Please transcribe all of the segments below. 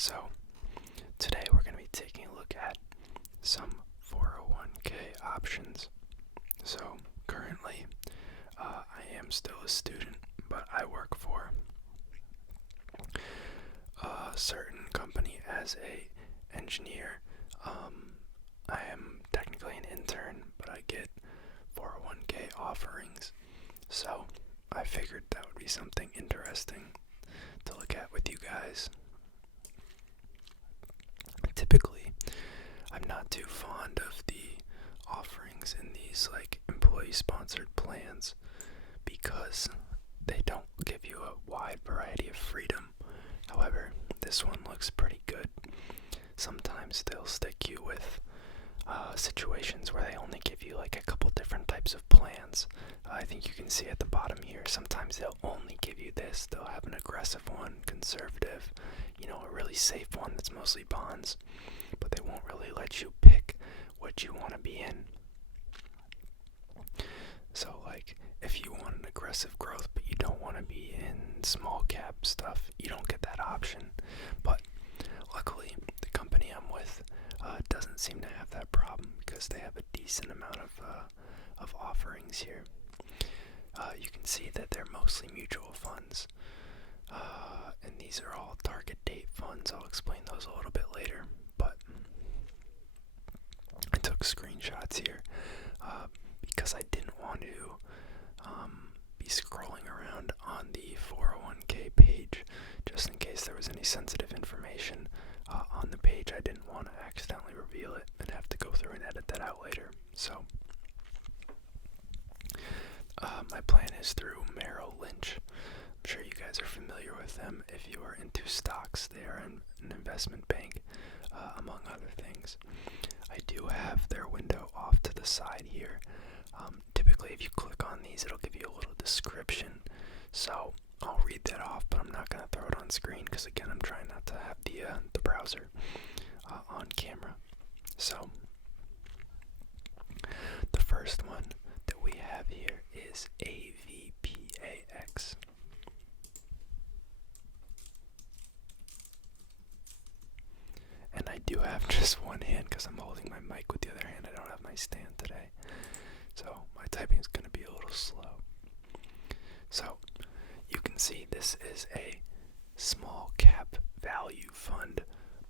So, today we're going to be taking a look at some 401k options. So, currently, I am still a student, but I work for a certain company as a engineer. I am technically an intern, but I get 401k offerings. So, I figured that would be something interesting to look at with you guys. Typically, I'm not too fond of the offerings in these employee-sponsored plans because they don't give you a wide variety of freedom. However, this one looks pretty good. Sometimes they'll stick you with situations where they only give you a couple different types of plans. I think you can see at the bottom here, sometimes they'll only give you this. They'll have an aggressive one, conservative, a really safe one that's mostly bonds, but they won't really let you pick what you want to be in. So if you want an aggressive growth but you don't want to be in small cap stuff, you don't get that option. But luckily, the company I'm with doesn't seem to have that problem because they have a decent amount of offerings here. You can see that they're mostly mutual funds, and these are all target date funds. I'll explain those a little bit later, but I took screenshots here because I didn't want to be scrolling around on the 401k page just in case there was any sensitive information on the page. I didn't want to accidentally reveal it and have to go through and edit that out later. So my plan is through Merrill Lynch. I'm sure you guys are familiar with them if you are into stocks. They are an investment bank, among other things. I do have their window off to the side here. Typically, if you click on these, it'll give you a little description. So I'll read that off, but I'm not going to throw it on screen because, again, I'm trying not to have the browser on camera. So the first one that we have here is AVPAX. And I do have just one hand because I'm holding my mic with the other hand. I don't have my stand today. So my typing is going to be a little slow. So you can see this is a small cap value fund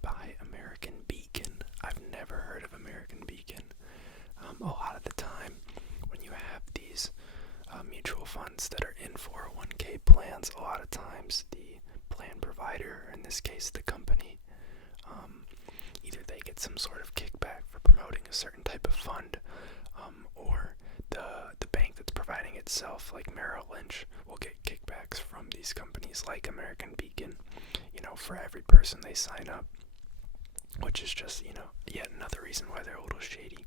by American Beacon. I've never heard of American Beacon. A lot of the time when you have these mutual funds that are in 401k plans, a lot of times the plan provider, in this case the company, either they get some sort of kickback for promoting a certain type of fund, or the bank that's providing itself, like Merrill Lynch, will get kickbacks from these companies like American Beacon, for every person they sign up, which is just, yet another reason why they're a little shady.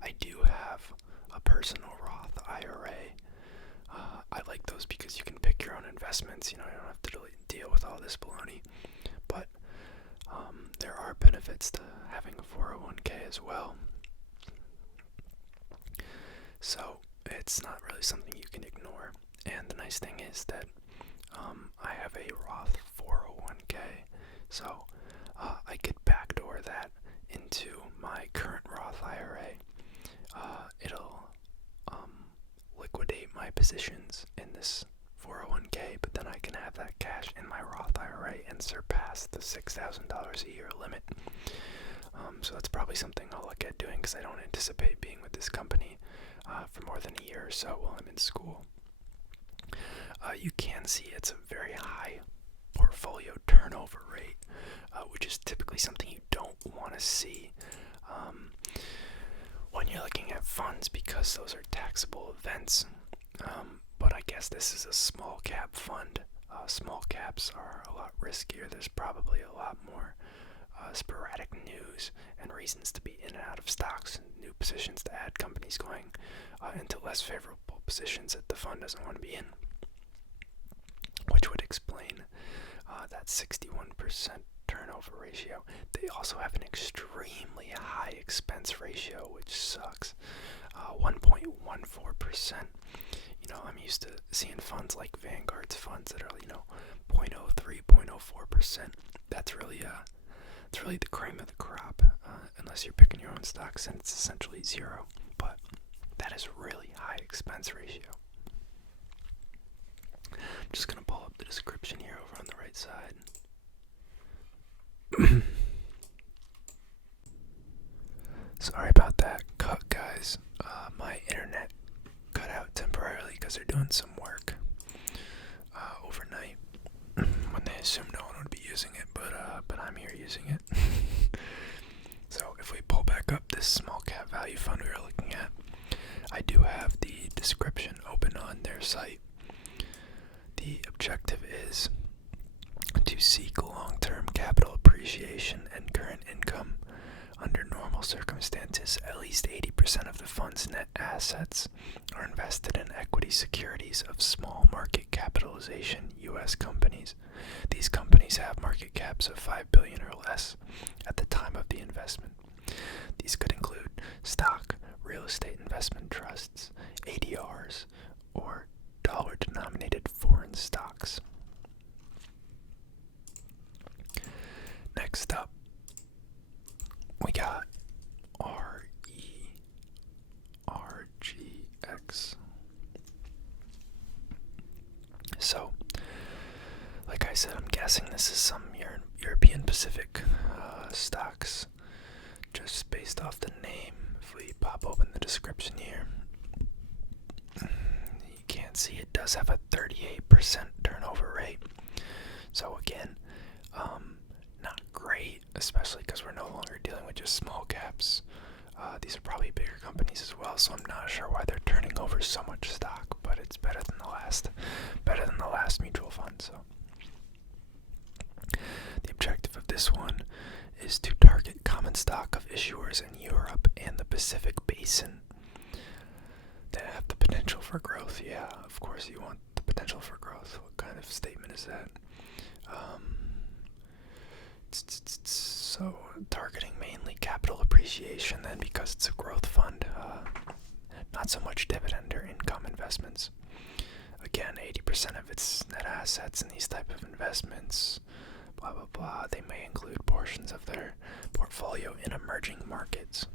I do have a personal Roth IRA. I like those because you can pick your own investments. You don't have to really deal with all this baloney. But there are benefits to having a 401k as well. So it's not really something you can ignore. And the nice thing is that I have a Roth 401k. So I could backdoor that into my current Roth IRA. It'll liquidate my positions in this 401k, but then I can have that cash in my Roth IRA and surpass the $6,000 a year limit. So that's probably something I'll look at doing because I don't anticipate being with this company for more than a year or so while I'm in school. You can see it's a very high portfolio turnover rate, which is typically something you don't want to see when you're looking at funds because those are taxable events. But I guess this is a small cap fund. Small caps are a lot riskier. There's probably a lot more sporadic news and reasons to be in and out of stocks and new positions to add, companies going into less favorable positions that the fund doesn't want to be in, which would explain that 61% turnover ratio. They also have an extremely high expense ratio, which sucks. 1.14%. I'm used to seeing funds like Vanguard's funds that are, 0.03, 0.04%. unless you're picking your own stocks, and it's essentially zero. But that is a really high expense ratio. I'm just going to pull up the description here over on the right side. Sorry about that cut, guys. My internet cut out temporarily because they're doing some work overnight when they assumed no one would be using it, but I'm here using it. So if we pull back up this small cap value fund we were looking at, I do have the description open on their site. The objective is to seek long-term capital appreciation and current income. Under normal circumstances, at least 80% of the fund's net assets are invested in equity securities of small market capitalization U.S. companies. These companies have market caps of $5 billion or less at the time of the investment. These could include stock, real estate investment trusts, ADRs, or dollar-denominated foreign stocks. Next up, we got RGX. So, like I said, I'm guessing this is some European Pacific stocks, just based off the name. If we pop open the description here, you can't see it does have a 38% turnover rate. So again, not great, especially because we're no longer dealing with just small caps. These are probably bigger companies as well, so I'm not sure why they're turning over so much stock, but it's better than the last mutual fund. So the objective of this one is to target common stock of issuers in Europe and the Pacific Basin that have the potential for growth. Yeah, of course you want the potential for growth. What kind of statement is that? So targeting mainly capital appreciation then, because it's a growth fund, not so much dividend or income investments. Again, 80% of its net assets in these type of investments, blah blah blah. They may include portions of their portfolio in emerging markets.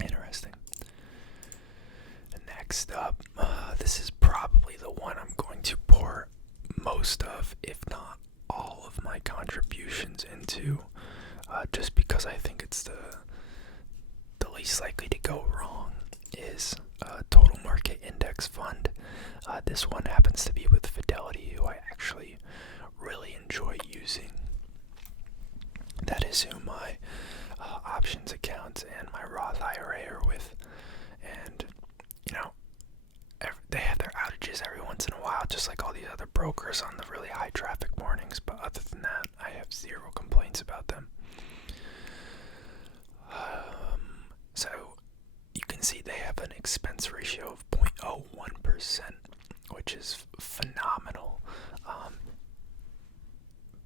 Interesting. Next up, this is probably the one I'm going to pour most of, if not all of my contributions into, just because I think it's the least likely to go wrong, is Total Market Index Fund. This one happens to be with Fidelity, who I actually really enjoy using. That is who my options account and my Roth IRA are with. And, they have their outages every once in a while, just like all these other brokers on the really high traffic mornings, but other than that, I have zero complaints about them. So you can see they have an expense ratio of 0.01%, which is phenomenal.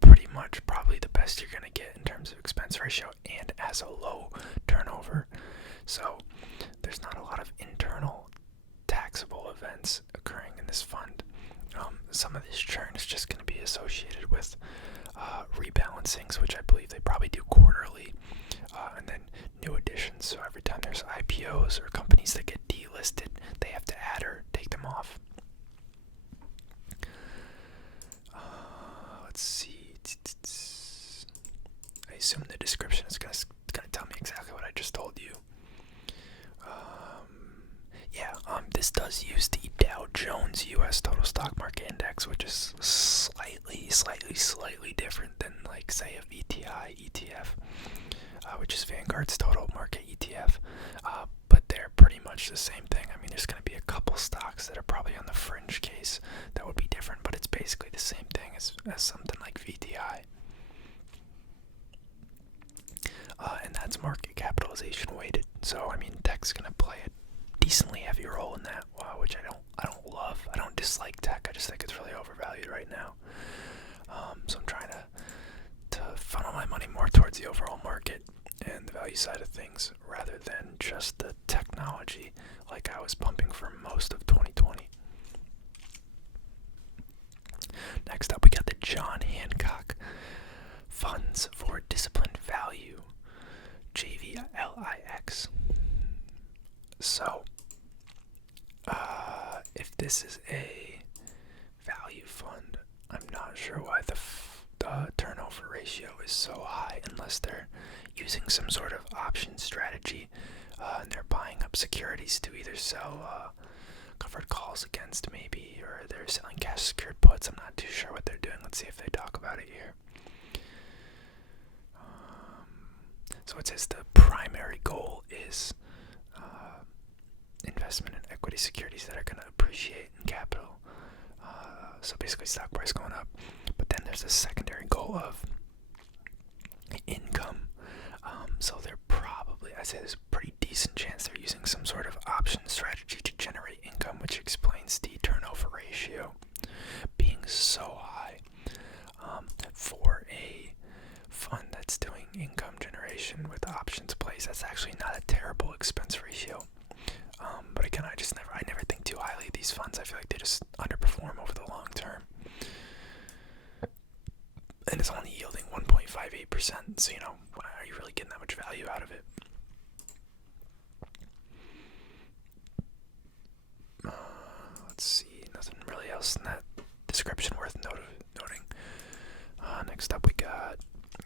Pretty much probably the best you're going to get in terms of expense ratio, and as a low turnover. So there's not a lot of internal taxable events occurring in this fund. Some of this churn is just going to be associated with rebalancings, which I believe they probably do quarterly, and then new additions. So every time there's IPOs or companies that get delisted, they have to add or take them off. Let's see. I assume the description is going to tell me exactly what I just told you. This does use the Dow Jones U.S. Total Stock Market Index, which is slightly different than, like, say, a VTI ETF, which is Vanguard's Total Market ETF. But they're pretty much the same thing. I mean, there's going to be a couple stocks that are probably on the fringe case that would be different, but it's basically the same thing as something like VTI. And that's market capitalization weighted. So, I mean, tech's going to play a decently heavy role in that, which I don't love. I don't dislike tech. I just think it's really overvalued right now. So I'm trying to funnel my money more towards the overall market and the value side of things, rather than just the technology like I was pumping for most of 2020. Next up, we got the John Hancock Funds for Disciplined Value. JVLIX. So, if this is a value fund, I'm not sure why the turnover ratio is so high unless they're using some sort of option strategy and they're buying up securities to either sell covered calls against maybe, or they're selling cash secured puts. I'm not too sure what they're doing. Let's see if they talk about it here. So it says the primary goal is investment in equity securities that are going to appreciate in capital. So basically stock price going up. But then there's a secondary goal of income. So they're probably, I say there's a pretty decent chance they're using some sort of option strategy to generate income, which explains the turnover ratio being so high. For a fund that's doing income generation with options plays, that's actually not a terrible expense ratio. But again, I never think too highly of these funds. I feel like they just underperform over the long term. And it's only yielding 1.58%, so are you really getting that much value out of it? Let's see, nothing really else in that description worth noting. Next up we got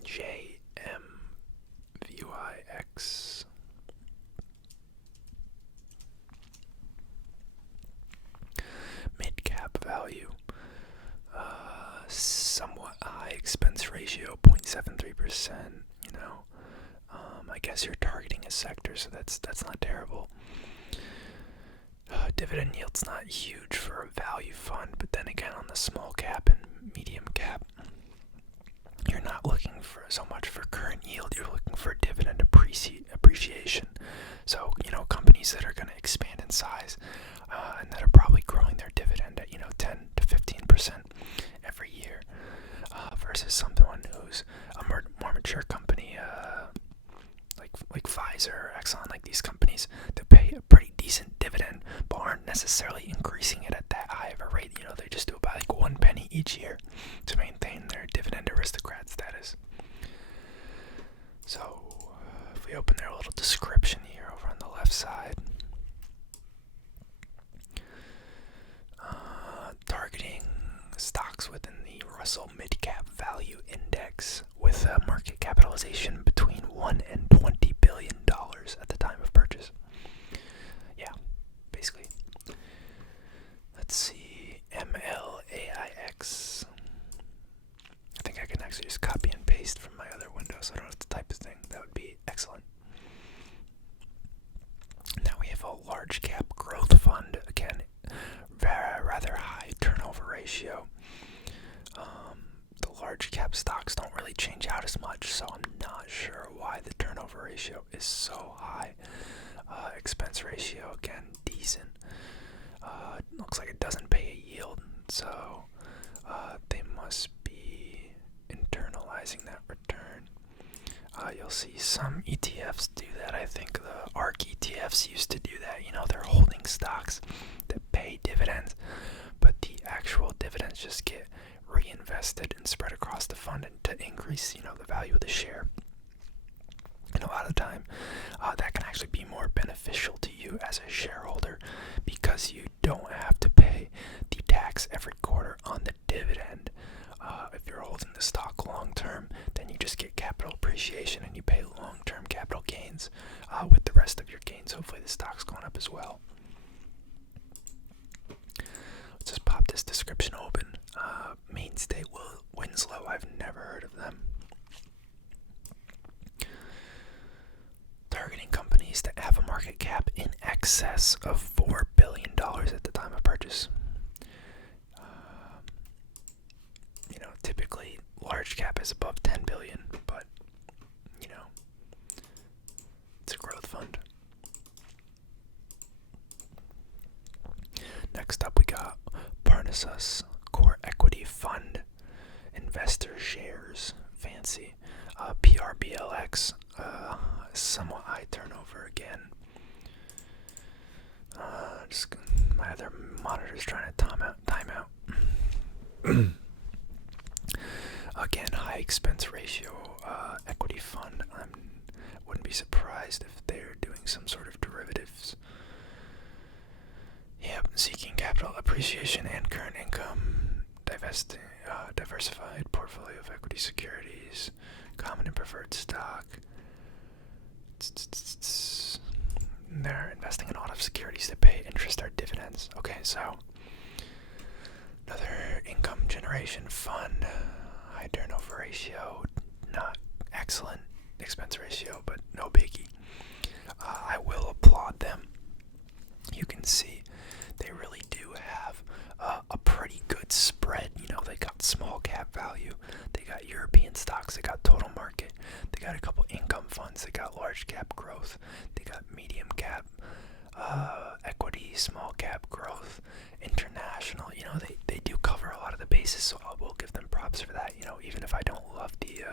JMWTX. Mid-cap value. Somewhat high expense ratio, 0.73%, I guess you're targeting a sector, so that's not terrible. Dividend yield's not huge for a value fund, but then again on the small cap and medium cap, you're not looking for so much for current yield, you're looking for dividend appreciation. So, companies that are going to expand in size and that are probably growing their dividend at, 10 to 15% every year versus someone who's a more mature company like Pfizer or Exxon, like these companies that pay a pretty decent dividend but aren't necessarily increasing it at that high of a rate. They just do about like 1 penny each year to maintain their dividend aristocrat status. So if we open their little description here over on the left side, targeting stocks within the Russell Mid-Cap Value Index with a market capitalization between $1 and $20 billion at the time of purchase. Yeah, basically. Let's see, MLAIX. I think I can actually just copy and paste from my other window so I don't have to type the thing. That would be excellent. Now we have a large cap growth fund. Again, rather high turnover ratio. The large cap stocks don't really change out as much, so I'm not sure why the turnover ratio is so high. Expense ratio, again, decent. Looks like it doesn't pay a yield, so they must be internalizing that return. You'll see some ETFs do that. I think the ARC ETFs used to do that. They're holding stocks that pay dividends, but the actual dividends just get reinvested and spread across the fund and to increase, the value of the share. And a lot of the time, that can actually be more beneficial to you as a shareholder because you don't have to pay the tax every quarter on the dividend. If you're holding the stock long term, then you just get capital appreciation and you pay long-term capital gains with the rest of your gains. Hopefully the stock's going up as well. Let's just pop this description open. Mainstay Winslow, I've never heard of them. Targeting companies that have a market cap in excess of $4 billion at the time of purchase. Typically large cap is above 10 billion, but it's a growth fund. Next up we got Parnassus Core Equity Fund, Investor Shares, fancy. PRBLX, somewhat high turnover again. My other monitor's trying to time out. Again, high expense ratio equity fund. I'm Wouldn't be surprised if they're doing some sort of derivatives. Yep, seeking capital appreciation and current income, diversified portfolio of equity securities, common and preferred stock. They're investing in a lot of securities that pay interest or dividends. Okay, so another income generation fund, high turnover ratio, not excellent expense ratio, but no biggie. I will applaud them. You can see they really do have a pretty good spread. You know, they got small cap value, they got European stocks, they got total market, they got a couple income funds, they got large cap growth, they got medium cap equity, small cap growth, international. You know, they do cover a lot of the bases, so I will give them props for that. You know, even if I don't love the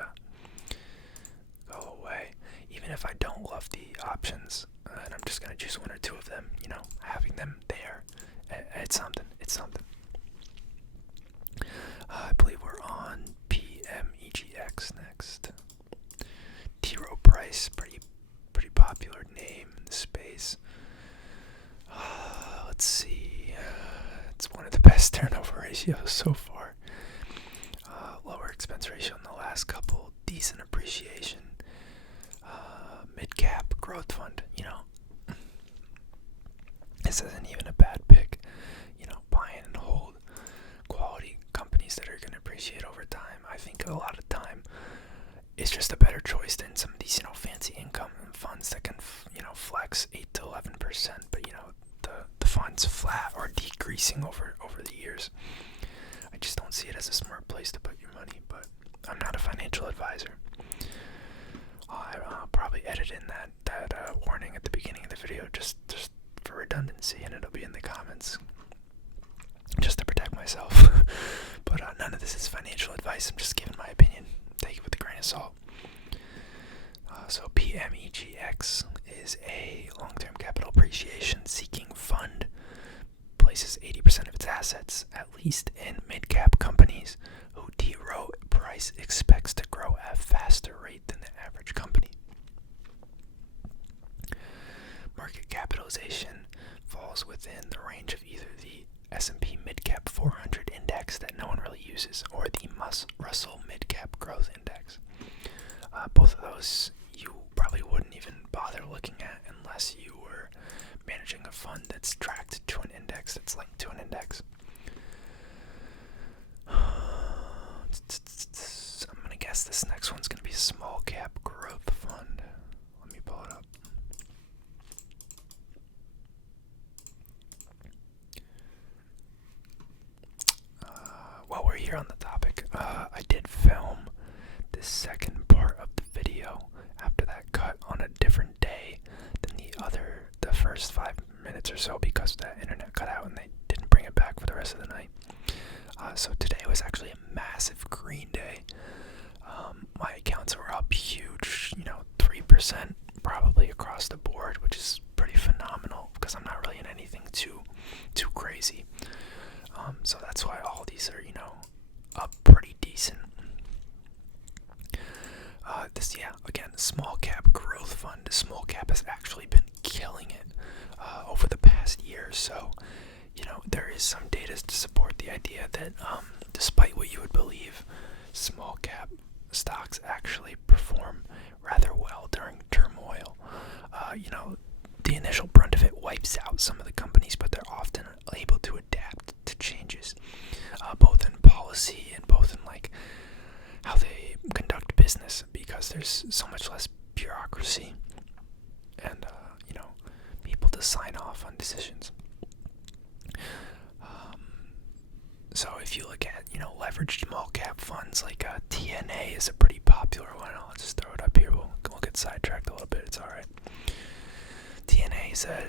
even if I don't love the options, and I'm just gonna choose one or two of them, you know, having them there, it's something. I believe we're on BMEGX next. T. Rowe Price, pretty popular name in the space. Let's see. It's one of the best turnover ratios so far. Lower expense ratio in the last couple. Decent appreciation. Mid-cap growth fund. You know, this isn't even a bad pick. You know, buy in and hold quality companies that are going to appreciate over time. I think a lot of time it's just a better choice than some of these, you know, fancy income funds that can, you know, flex 8 to 11%, but you know, the fund's flat or decreasing over the years. I just don't see it as a smart place to put your money, but I'm not a financial advisor. I'll probably edit in that warning at the beginning of the video just for redundancy, and it'll be in the comments just to protect myself. But none of this is financial advice. I'm just giving my opinion. Take it with a grain of salt. So BMEGX is a long-term capital appreciation seeking fund. Places 80% of its assets at least in mid-cap companies who T. Rowe Price expects to grow at a faster rate than the average company. Market capitalization falls within the range of either the S&P Mid-Cap 400 Index that no one really uses or the Russell Mid-Cap Growth Index. Both of those you probably wouldn't even bother looking at unless you were managing a fund that's tracked to an index, that's linked to an index. I'm going to guess this next one's going to be a small cap growth fund. Let me pull it up. While we're here on the topic, I did film the second part of the video after that cut on a different day than the first 5 minutes or so, because the internet cut out and they didn't bring it back for the rest of the night. So today was actually a massive green day. My accounts were up huge, 3% probably across the board, which is pretty phenomenal because I'm not really in anything too crazy. So that's why all these are, up pretty decent. Again, small cap growth fund. Small cap has actually been killing it over the past year. So, there is some data to support the idea that despite what you would believe, small cap stocks actually perform rather well during turmoil. The initial brunt of it wipes out some of the companies, but they're often able to adapt to changes, both in policy and both in how they conduct business, because there's so much less bureaucracy and people to sign off on decisions. So if you look at leveraged small cap funds like TNA is a pretty popular one. I'll just throw it up here. We'll get sidetracked a little bit. It's all right. TNA is a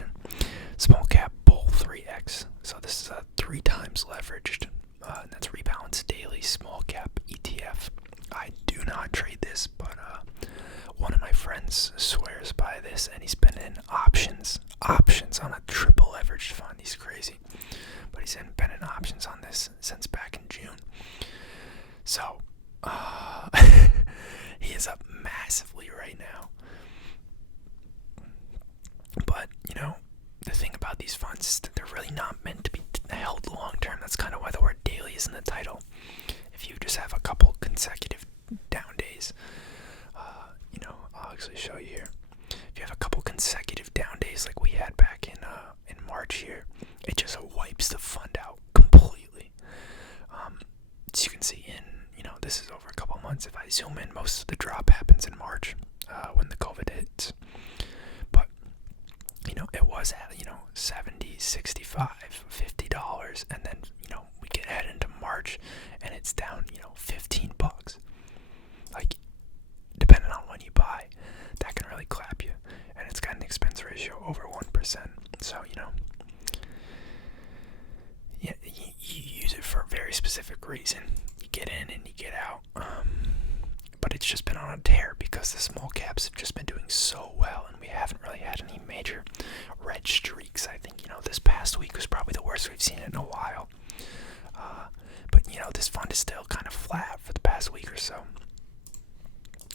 small cap bull 3x. So this is a 3 times leveraged, and that's rebalanced daily small cap ETF. I do not trade this, but one of my friends swears by this, and he's been in options on a triple leveraged fund. He's crazy, but he's been in options on this since back in June. So he is up massively right now. days in the title. If you just have a couple consecutive down days, I'll actually show you here. If you have a couple consecutive down days like we had back in March here, it just wipes the fund out completely. As you can see this is over a couple months. If I zoom in, most of the drop happens in March when the COVID hits. But it was at $70, $65, $50, and then we get head into March and it's down $15. Like, depending on when you buy, that can really clap you, and it's got an expense ratio over 1%. So you use it for a very specific reason. You get in and you get out. But it's just been on a tear because the small caps have just been doing so well, and we haven't really had any major red streaks. I think this past week was probably the worst we've seen in a while. But this fund is still kind of flat for the past week or so,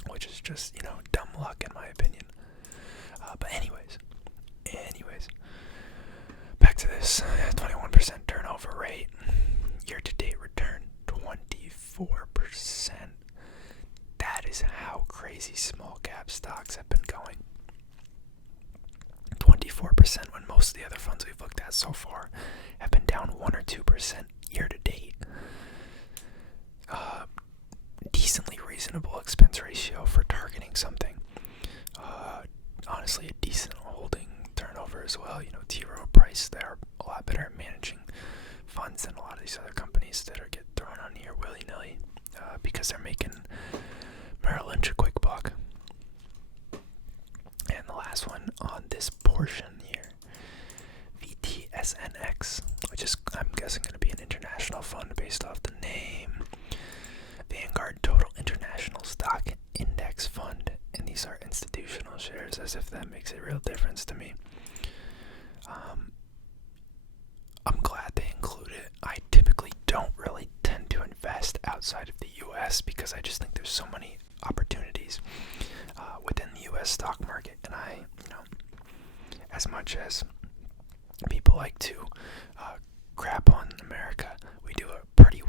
which is just dumb luck in my opinion. But anyways, back to this 21% turnover rate. Year-to-date return 24%. That is how crazy small cap stocks have been going. 24% when most of the other funds we've looked at so far have been down 1 or 2% year-to-date. Decently reasonable expense ratio for targeting something. Honestly, a decent holding turnover as well. T. Rowe Price, they're a lot better at managing funds than a lot of these other companies that are get thrown on here willy-nilly because they're making Merrill Lynch a quick buck. And the last one on this portion here, VTSNX, which is, I'm guessing, going to be an international fund based off the name. Vanguard Total International Stock Index Fund, and these are institutional shares, as if that makes a real difference to me. I'm glad they include it. I typically don't really tend to invest outside of the U.S. because I just think there's so many opportunities within the U.S. stock market, and as much as people like to crap on America, we do a pretty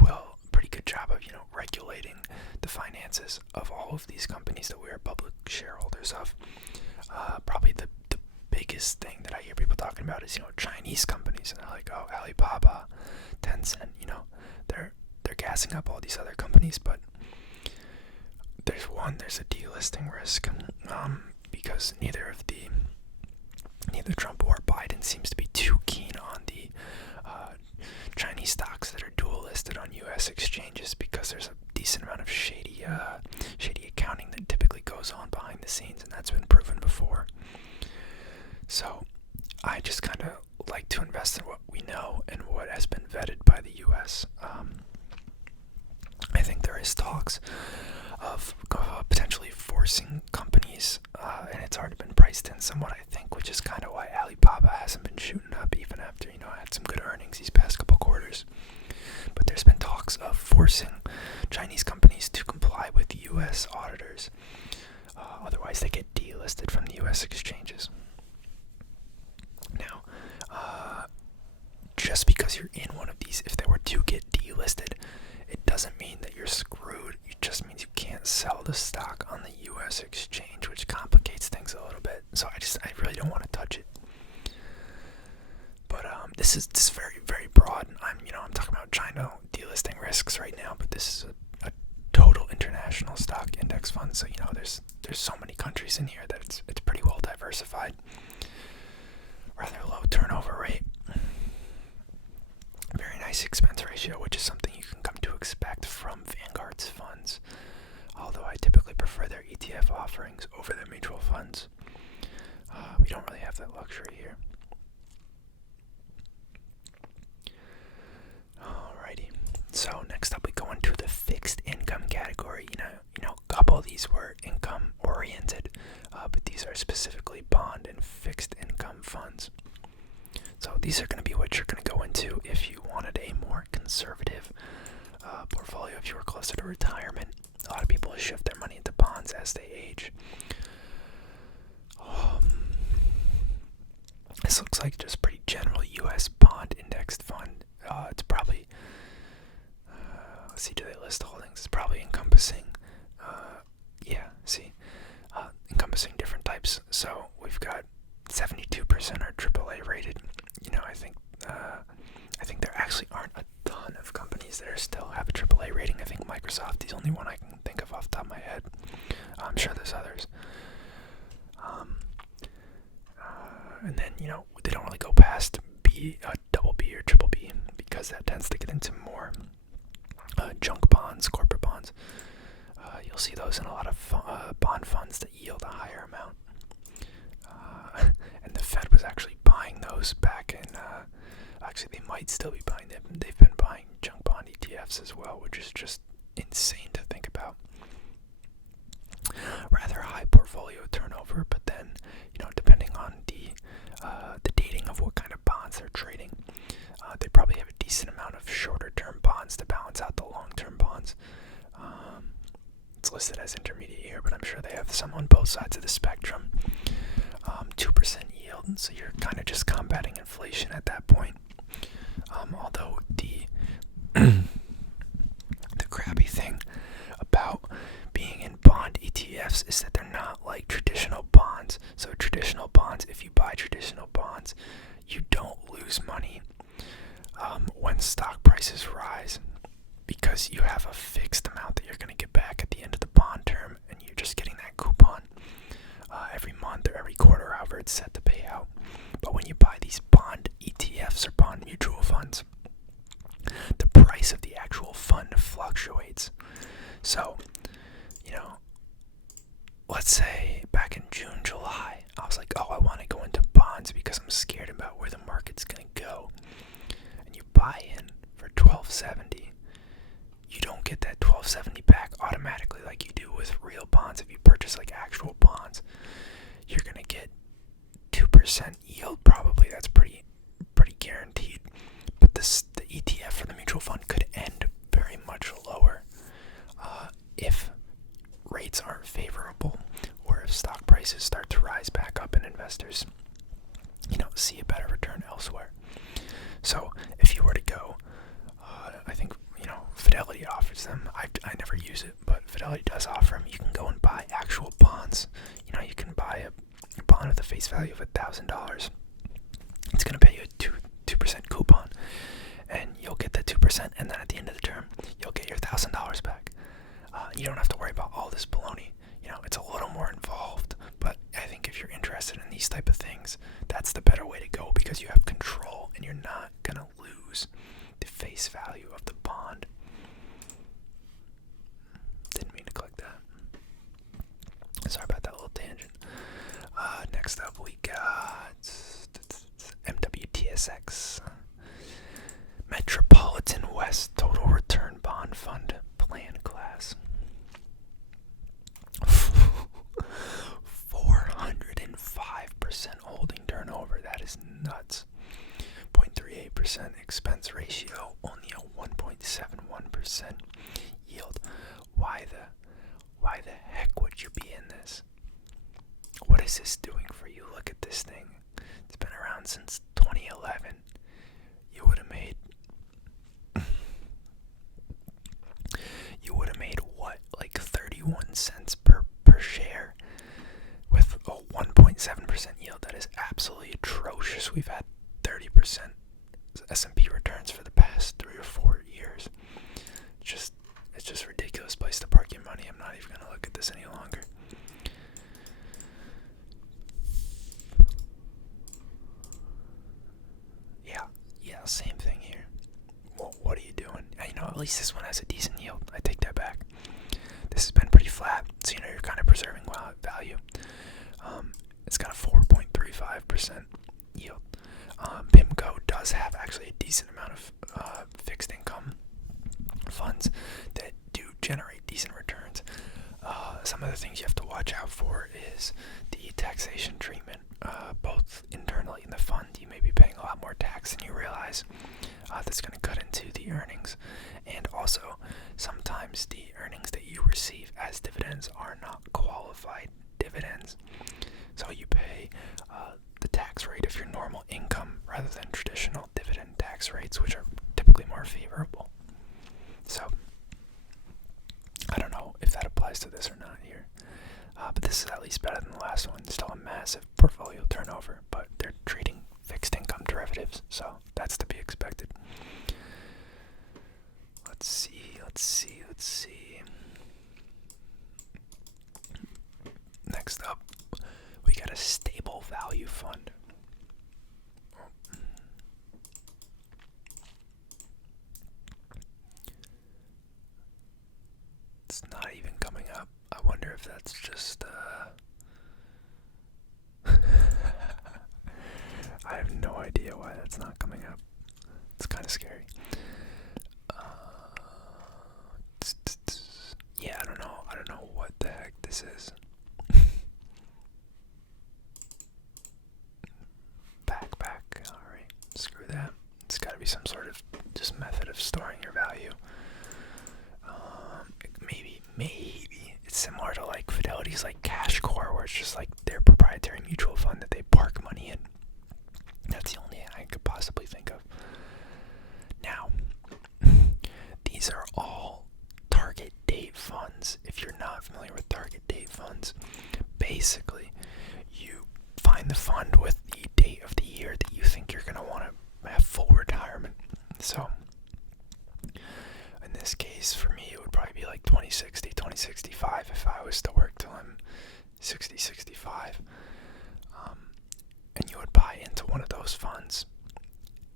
good job of regulating the finances of all of these companies that we are public shareholders of. Probably the biggest thing that I hear people talking about is Chinese companies, and they're like, oh, Alibaba, Tencent, they're gassing up all these other companies, but there's a delisting risk because neither Trump or Biden seems to be too keen on the Chinese stocks that are dual listed on U.S. exchanges, because there's a decent amount of shady accounting that typically goes on behind the scenes, and that's been proven before. So I just kind of like to invest in what we know and what has been vetted by the U.S. I think there is talks of potentially forcing companies, and it's already been priced in somewhat, I think, which is kind of why Alibaba hasn't been shooting up even after had some good earnings these past couple quarters. But there's been talks of forcing Chinese companies to comply with U.S. auditors, otherwise they get delisted from the U.S. exchanges. Now, just because you're in one of these, if they were to get delisted, it doesn't mean that you're screwed. It just means you can't sell the stock on the U.S. exchange, which complicates things a little bit. So I really don't want to touch it. But this is very, very broad. I'm talking about China delisting risks right now, but this is a total international stock index fund. So there's so many countries in here that it's pretty well diversified. Rather low turnover rate. Very nice expense ratio, which is something you can come to expect from Vanguard's funds. Although I typically prefer their ETF offerings over their mutual funds. We don't really have that luxury here. Alrighty. So next up we go into the fixed income category. A couple of these were income oriented, but these are specifically bond and fixed income funds. So these are going to be what you're going to go into if you wanted a more conservative portfolio, if you were closer to retirement. A lot of people shift their money into bonds as they age. This looks like just pretty general U.S. bond indexed fund. It's probably is probably encompassing, encompassing different types. So we've got 72% are AAA rated. I think there actually aren't a ton of companies that still have a AAA rating. I think Microsoft is the only one I can think of off the top of my head. I'm sure there's others. And then, they don't really go past double B or triple B, because that tends to get into more junk bonds, corporate bonds. You'll see those in a lot of bond funds that yield a higher amount. And the Fed was actually buying those back in, actually they might still be buying them. They've been buying junk bond ETFs as well, which is just insane to think about. Rather high portfolio turnover, but then, depending on the dating of what kind of bonds they're trading, they probably have a decent amount of shorter term bonds to balance out the long term bonds. It's listed as intermediate here, but I'm sure they have some on both sides of the spectrum. 2% yield, so you're kind of just combating inflation at that point. Although the crappy thing about being in bond ETFs is that they're not like traditional bonds. So traditional bonds, if you buy traditional bonds, you don't lose money when stock prices rise, because you have a fixed amount that you're going to get back at the end of the bond term, and you're just getting that coupon every month or every quarter, however it's set to pay out. But when you buy these bond ETFs or bond mutual funds, the price of the actual fund fluctuates. So, let's say back in June, July, I was like, I want to go into bonds because I'm scared about where the market's going to go. And you buy in for $12.70. You don't get that $12.70 back automatically like you do with real bonds. If you purchase like actual bonds, you're going to get 2% yield probably. That's pretty guaranteed. But the ETF for the mutual fund could end very much lower if rates aren't favorable, or if stock prices start to rise back up and investors, see a better return elsewhere. So if you were to go, I think, Fidelity offers them. I never use it, but Fidelity does offer them. You can go and buy actual bonds. You can buy a bond with a face value of $1,000. It's going to pay you a 2% coupon, and you'll get that 2%, and then at the end of the term, you'll get your $1,000 back. You don't have to worry about all this baloney. It's a little more involved, but I think if you're interested in these type of things, that's the better way to go, because you have control and you're not going to lose the face value of the bond. Didn't mean to click that. Sorry about that little tangent. Next up we got MWTX, Metropolitan West Total Return Bond Fund Plan Class. 405% holding turnover. That is nuts. 0.38% expense ratio. Only a 1.71% yield. Why the heck would you be in this? What is this doing for you? Look at this thing. It's been around since 2011. You would have made what, like 31 cents per share with a 1.7% yield. That is absolutely atrocious. We've had 30% S&P returns for the past 3 or 4 years. It's just a ridiculous place to park your money. I'm not even going to look at this any longer. Yeah, same thing here. Well, what are you doing? At least this one has a decent yield. I take that back. This has been pretty flat, so you're kind of preserving value. It's got a 4.35% yield. BMCO does have actually a decent amount of fixed income funds that do generate decent returns. Some of the things you have to watch out for is the taxation treatment, both internally in the fund. You may be paying a lot more tax than you realize. That's going to cut into the earnings, and also sometimes the earnings that you receive as dividends are not qualified dividends, so you pay the tax rate of your normal income rather than traditional dividend tax rates, which are typically more favorable. So last one. Still a massive portfolio turnover, but they're trading fixed income derivatives, so that's to be expected. Let's see. Next up, we got a stable value fund. It's not even coming up. I wonder if that's just I have no idea why that's not coming up. It's kind of scary. Yeah, I don't know what the heck this is. Back. Alright, screw that. It's gotta be some sort of just method of storing your value. Maybe it's similar to like Fidelity's like Cash Core, where it's just like their proprietary mutual fund that they park money in. That's the only thing I could possibly think of. Now, these are all target date funds. If you're not familiar with target date funds, basically you find the fund with the date of the year that you think you're going to want to have full retirement. So in this case, for me, it would probably be like 2060, 2065 if I was to work till I'm 60, 65. And you would buy into one of those funds.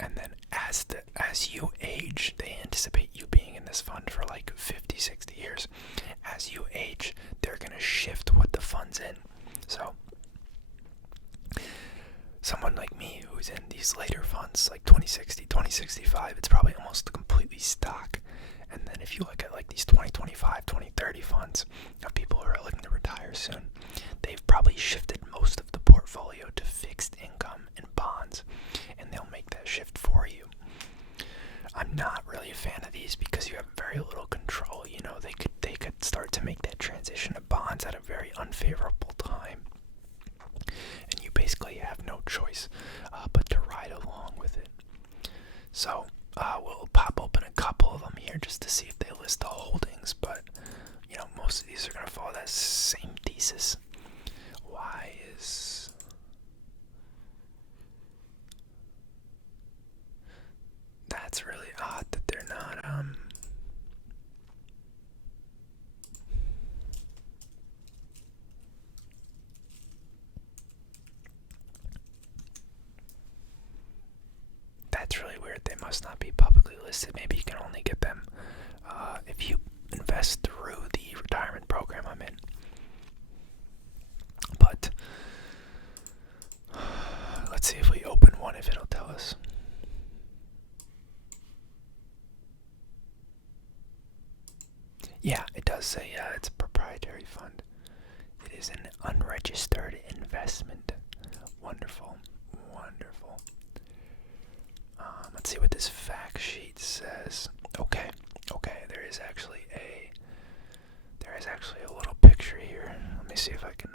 And then as you age, they anticipate you being in this fund for like 50, 60 years. As you age, they're going to shift what the fund's in. So someone like me who's in these later funds, like 2060, 2065, it's probably almost completely stock. And then if you look at like these 2025, 2030 funds of people who are looking to retire soon, they've probably shifted most of the portfolio to fixed income and bonds, and they'll make that shift for you. I'm not really a fan of these because you have very little control. You know, they could start to make that transition to bonds at a very unfavorable time, and you basically have no choice but to ride along with it. So we'll pop open a couple of them here just to see if they list the holdings, but you know, most of these are going to follow that same thesis. Why is that's really odd that they're not that's really weird. They must not be publicly listed. Maybe you can only get them if you invest through the retirement program I'm in. But let's see if we open one, if it'll tell us. Yeah, it does say it's a proprietary fund. It is an unregistered investment. Wonderful. Let's see what this fact sheet says. Okay, there is actually a little picture here. Let me see if I can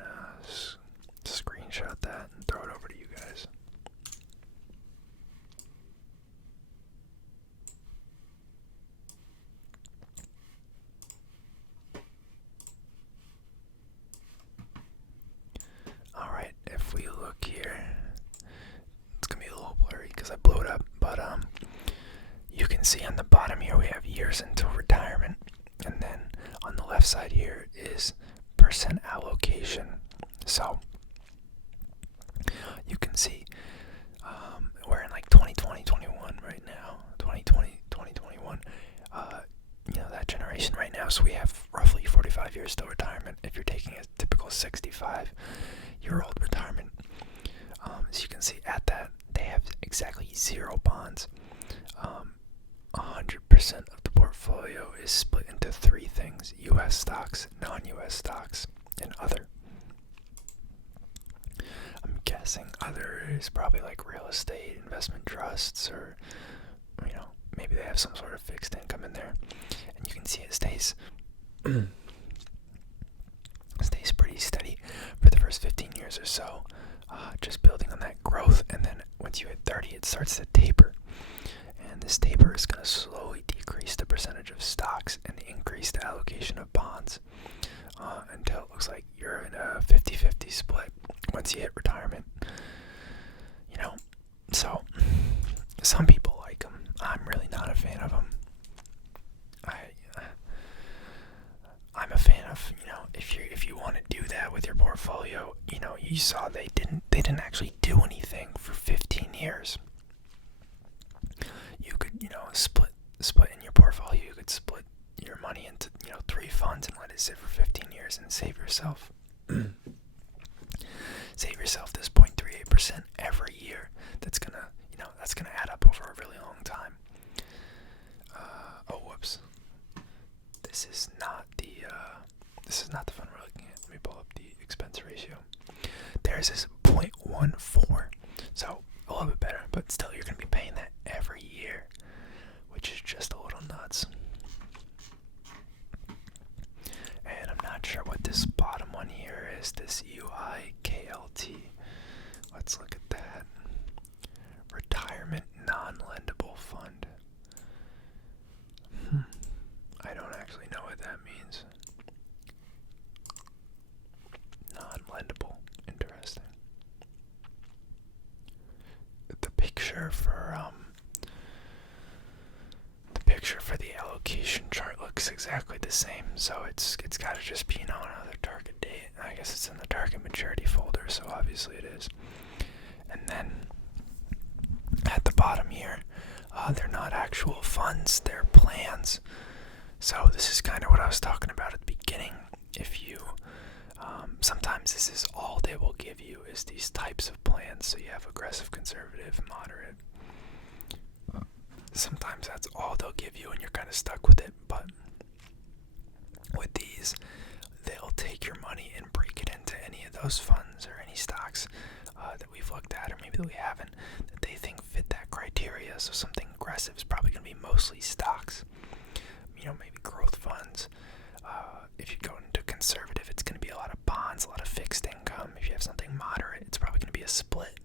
screenshot that and throw it over to you guys. Alright, if we look here, it's gonna be a little blurry because I blew it up, but you can see on the bottom here we have years until retirement, and then on the left side here is percent allocation. So you can see we're in like 2020, 21 right now. 2020, 2021. You know, that generation right now. So we have roughly 45 years till retirement if you're taking a typical 65-year-old retirement. As you can see at that, they have exactly 0 bonds. 100% of the portfolio is split into 3 things: U.S. stocks, non-U.S. stocks, and other. I'm guessing other is probably like real estate, investment trusts, or, you know, maybe they have some sort of fixed income in there. And you can see it stays pretty steady for the first 15 years or so, just building on that growth. And then once you hit 30, it starts to taper. And this taper is going to slowly decrease the percentage of stocks and increase the allocation of bonds until it looks like you're in a 50-50 split. once you hit retirement. You know, so some people like them. I'm really not a fan of them. I'm a fan of, if you want to do that with your portfolio, you saw they didn't actually do anything for 15 years. You could, split in your portfolio. You could split your money into, 3 funds and let it sit for 15 years and save yourself this 0.38% every year. That's gonna add up over a really long time. Whoops. This is not the fund we're looking at. Let me pull up the expense ratio. Theirs is 0.14, so a little bit better, but still you're going to be paying that every year, which is just a little nuts. And I'm not sure what this bottom one here is, this UIKLT. Let's look at that. Retirement non-lendable fund. I don't actually know what that means. Non-lendable. Interesting. The picture for the allocation chart looks exactly the same, so it's got to just be another target date. I guess it's in the target maturity folder, so obviously it is. And then at the bottom here, they're not actual funds, they're plans. So this is kind of what I was talking about at the beginning. If you, sometimes this is all they will give you is these types of plans. So you have aggressive, conservative, moderate. Sometimes that's all they'll give you and you're kind of stuck with it. But with these, they'll take your money and break it into any of those funds or any stocks that we've looked at, or maybe that we haven't, that they think fit that criteria. So something aggressive is probably going to be mostly stocks. Maybe growth funds. If you go into conservative, it's going to be a lot of bonds, a lot of fixed income. If you have something moderate, it's probably going to be a split.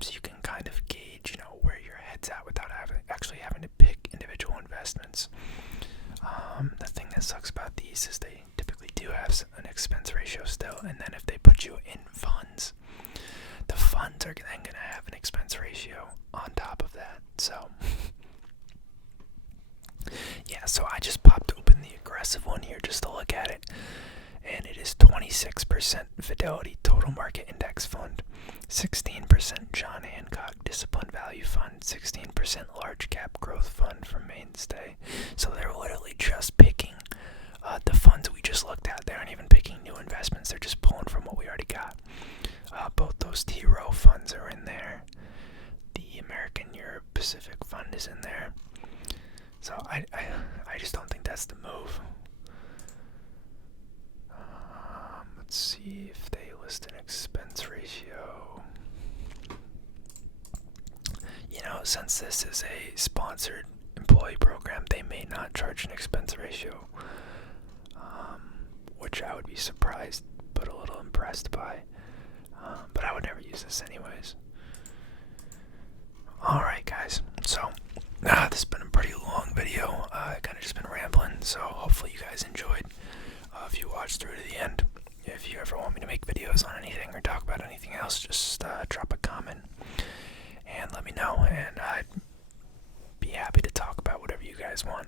So you can kind of gauge, where your head's at without actually having to pick individual investments. The thing that sucks about these is they typically do have an expense ratio still, and then if they put you in funds, the funds are then going to have an expense ratio on top of that. So yeah, so I just popped open the aggressive one here just to look at it, and it is 26% Fidelity Total Market Index Fund, 16% John Hancock Disciplined Value Fund, 16% Large Cap Growth Fund from Mainstay. So they're literally just picking the funds we just looked at. They aren't even picking new investments. They're just pulling from what we already got. Both those T-Row funds are in there. The American Europe Pacific Fund is in there. So I just don't think that's the move. Let's see if they list an expense ratio. Since this is a sponsored employee program, they may not charge an expense ratio, which I would be surprised but a little impressed by. But I would never use this anyways. Alright guys, so this has been a pretty long video. I kind of just been rambling, so hopefully you guys enjoyed. If you watched through to the end, if you ever want me to make videos on anything or talk about anything else, just drop a comment and let me know, and I'd be happy to talk about whatever you guys want.